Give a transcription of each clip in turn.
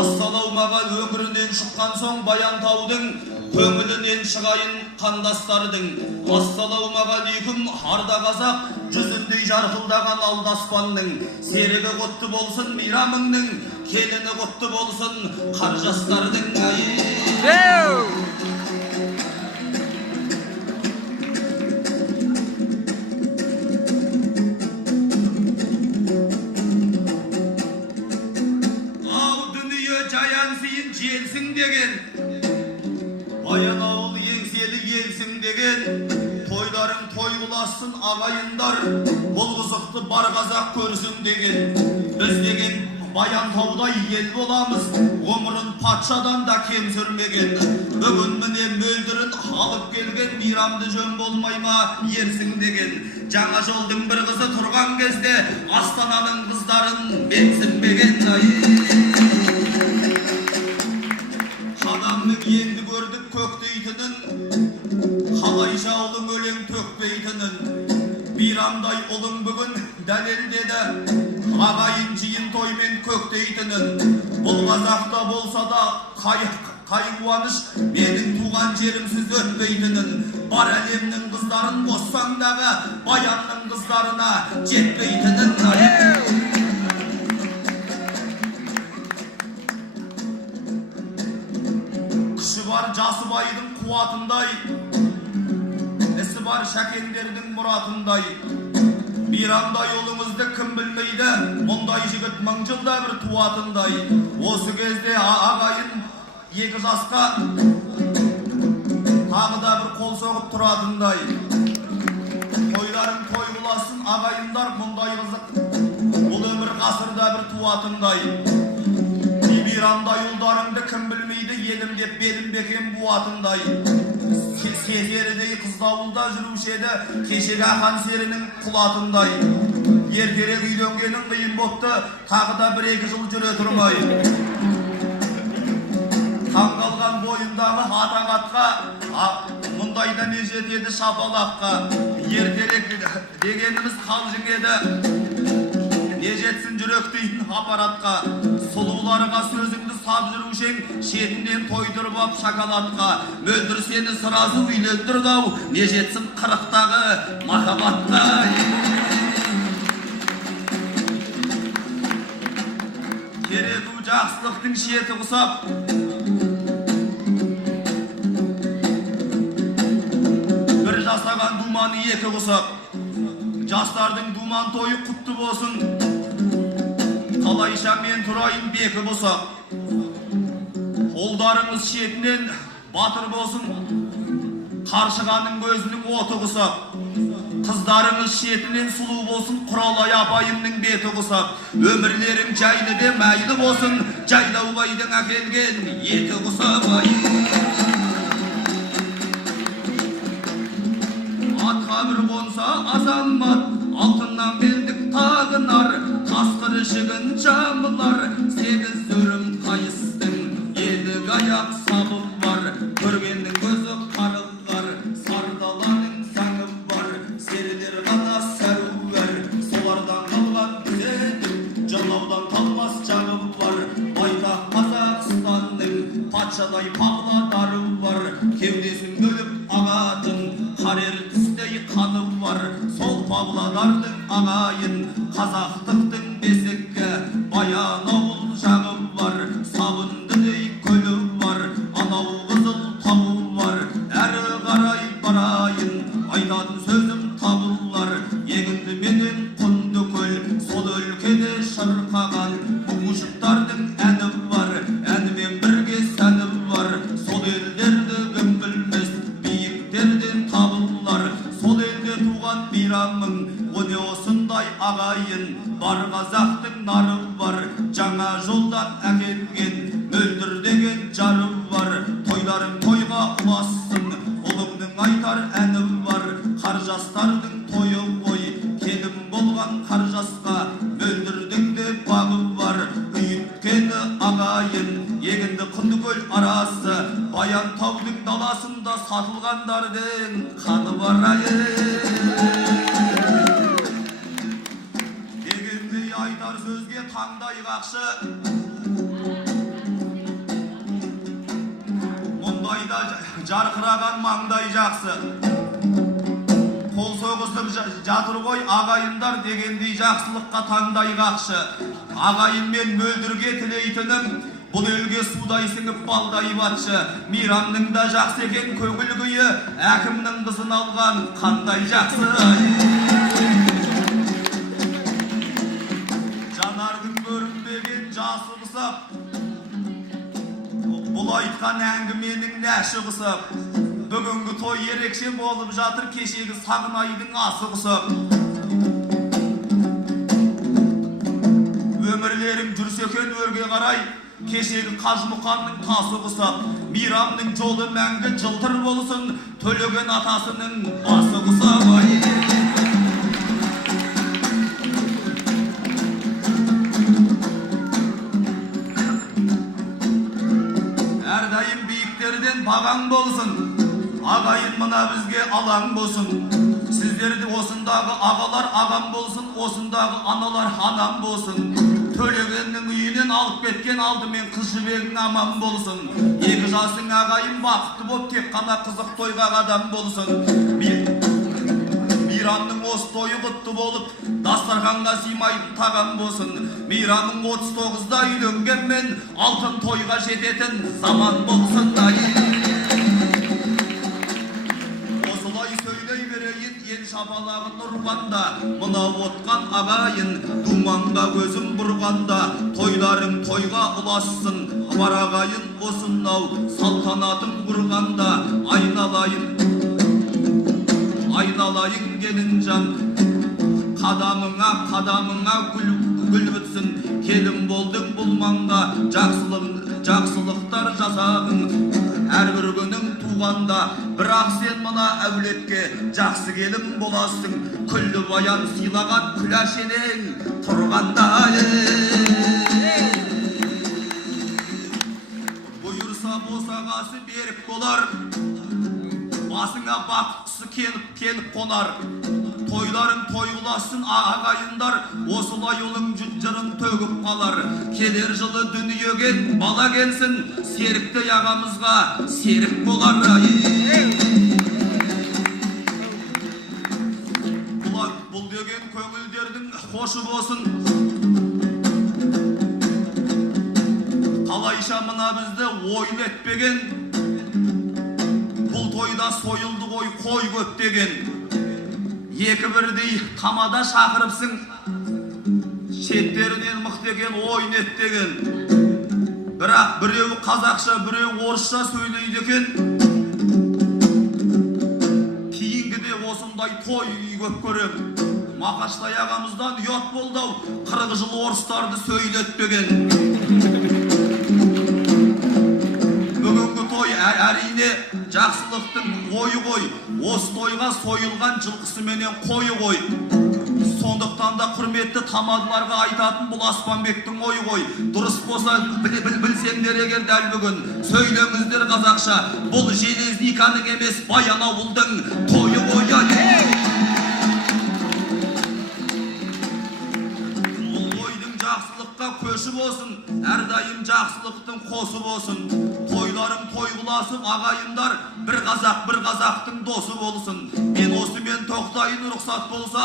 Ассалаумаға өмірінен шыққан соң Баянтаудың көңілінен шығайын қандастардың. Ассалаумағалейкум арда қазақ, жүзіндей жарқылдаған алдаспанның. Серігі құтты болсын мейрамыңның, келіні құтты болсын қаржастардың. Желсің деген, Баянауыл еңселі елсің деген, тойларың той қыласын ағайындар, бұл қызықты бар қазақ көрсін деген. Біз деген Баянтаудай ел боламыз, ғұмырын патшадан да кем сүрмеген. Бүгін міне мөлдірін алып келген, мейрамды жөн болмай ма ерсің деген. Жаңа жолдың бір қызы тұрған кезде, Астананың қыздарын менсінбеген. Адамның енді көрдік көктейтінін, қалайша ұлың өлең төкпейтінін. Мейрамдай ұлың бүгін дәлелдеді, ағайын жиын тоймен көктейтінін. Бұл қазақта болса да қуаныш, менің туған жерімсіз өтпейтінін. Бар әлемнің қыздарын қоссаң дағы, Баянның қыздарына жетпейтінін. Бар Жасыбайдың қуатындай, ісі бар Шәкендердің мұратындай. Мейрамдай ұлыңызды кім білмейді, мұндай жігіт мың жылда бір туатындай. Осы кезде ағайын екі жасқа тағы да бір қол соғып тұратындай. Тойларын той қыласын ағайындар мұндай қызық, бұл өмір ғасырда бір туатындай. Мейрамдай ұлдарыңды кім білмейді, елім деп белім бекен буатындай. Сетерідей қыздауылда жүруші еді, кешегі ақан серінің құлатындай. Ертерек үйленгенің қиын бопты, тағы да бір-екі жыл жүре тұрмай. Таңғалған бойындағы атағатқа, мұндайда не жетеді шапалаққа. Ертерек дегеніміз қалжың еді, не жетсін жүрек дейтін аппаратқа. Сұлуларға сөзіңді сап жүрушең, шетінен тойдырып ап шоколадқа. Мөлдір сені сыразы үйлендірді-ау, не жетсін қырықтағы махаббатқа. Кереку жақсылықтың шеті құсап, бір жасаған думаны екі құсап. Жастардың думан тойы құтты болсын, қалайша мен тұрайын бекі бұсап. Қолдарыңыз шетінен батыр болсын, қаршығаның көзінің оты құсап. Қыздарыңыз шетінен сұлу болсын, Құралай апайымның беті құсап. Өмірлерің жайлы де мәйлі болсын, Жайлаубайдың әкелген еті құсап. Атқа бір қонса азамат, алтыннан белдік тағынар. Қасқыр ішігін жамылар, сегіз өрім қайыстың, едік аяқ сабы бар. Көргеннің көзі қарылар, сардаланың саңы бар. Серілер ғана сәруәр, солардан қалған күзетім, жырлаудан қалмас жағы бар. Байтақ Қазақстанның патшадай павлодары бар. Кеудесін бөліп ағатын, қарер түстей қаны бар. Сол павлодардың ағайын, қазақтықтың бесікке, Баянауыл жағы бар. Сабындыдей көлі бар, анау қызыл табу бар. Әрі қарай барайын, айтатын сөзім табылар. Егінді менен құнды көл, сол өлкеде шырқаған. Мұғышықтардың әні бар, әнімен бірге сәні бар. Сол елдерді кім білмес, биіктерден табылар. Сол елде туған мейрамың, оны осындай ағайын. Бар қазақтың нары бар, жаңа жолдан әкелген, мөлдір деген жары бар. Тойларың тойға ұласын, ұлыңның айтар әні бар. Қаржастардың тойы ғой, келім болған қаржасқа, мөлдірдің де бағы бар. Үйіткені ағайын, егінді Құндыкөл арасы, Баянтаудың даласында сатылғандардың қаны бар. Айтар сөз bizge tаңдай қақшы. Мұндайда жарқыраған маңдай жақсы. Қол соғысып жатыр ғой ағайындар дегендей жақсылыққа таңдай қақшы. Ағайынмен мөлдірге тілейтінім, бұл елге судай сіңіп балдай батшы. Мейрамның да жақсы екен көңіл күйі, әкімнің қызын алған қандай жақсы. Жанардың көрінбеген жасы қысап, бұл айтқан әңгіменің нәші қысып. Бүгінгі той ерекше болып жатыр, кешегі Сағынайдың асы қысып. Өмірлерің жүрсе екен өрге қарай, кешегі Қажымұқанның тасы қысып. Мейрамның жолы мәңгі жылтыр болсын, төлеген атасының басы қысып. Әрдайым биіктерден бағаң болсын, ағайын мына бізге алаң болсын. Сіздерді осындағы ағалар ағам болсын, осындағы аналар анам болсын. Төлегеннің үйінен алып кеткен алдымен қыз жібегің аман болсын. Екі жасың ағайын бақытты боп, тек қана қызық тойға қадам болсын. Мейрамның осы тойы құтты болып, дастарханға сыймайтын тағам болсын. Мейрамың 39-да үйленгенмен, алтын тойға жететін заман болсын. Осылай сөйлей берейін, ел шапалағын ұрғанда, мына отқан ағайын, думанға көзім бұрғанда, тойларың тойға ұлассın, бар ағайын осынау, салтанатын құрғанда, айналайын келінжан, қадамыңа гүл бітсін, келін болдың бұл маңға, жақсылықтар жасағың, әрбір күнің туғанда, бірақ сен мына әулетке жақсы келін боласың, күллі баян сыйлаған күләшенең тұрғанда. Бұйырса босағасы берік болар, басыңа бақытысы келіп қонар. Тойларың тойғыласын ағайындар, осылай ұлың жырын төгіп қалар. Келер жылы дүниеге бала келсін, серікті ағамызға серік болар. Бұл деген көңілдердің қошы болсын. Қалайша мына бізді ойын етпеген, бұл тойда сойылды ғой қой көптеген. Екі бірдей қамада шақырыпсың, шеттерінен мықтеген ойын еттеген. Бірақ біреу қазақша, біреу орысша сөйлейді екен. Кейінгіде осындай той көп көрем. Мақаштай ағамыздан ұят болдау, 40 жыл орыстарды сөйлетпеген. Бүгінгі той әрине жақсылықтың ойы ғой. Осы тойға сойылған жылқысы менен қойы ғой. Сондықтан да құрметті тамадыларға айтатын бұл Аспанбектің ойы ғой. Дұрыс болса білсеңдер егер дәл бүгін, сөйлеңіздер қазақша. Бұл железниканың емес Баянауылдың тойы ғой. Жақсылыққа көші болсын, әрдайым жақсылықтың қосы болсын. Тойларың тойғыласып ағайындар, бір қазақтың досы болсын. Мен осымен тоқтайын рұқсат болса,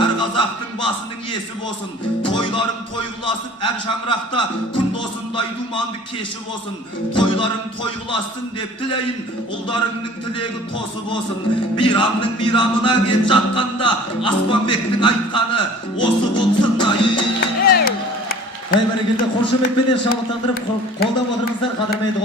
әр қазақтың басының есі болсын. Тойларың тойғыласып әр шаңырақта, күн досындай думанды кеші болсын. Тойларың тойғыласын деп тілейін, ұлдарыңның тілегі тосы болсын. Мейрамның мейрамына кеп жатқанда, Аспанбектің айтқаны осы болсын. Бәрекелді, қошеметпен шабыттандырып қолдап отырыңыздар, қадірменді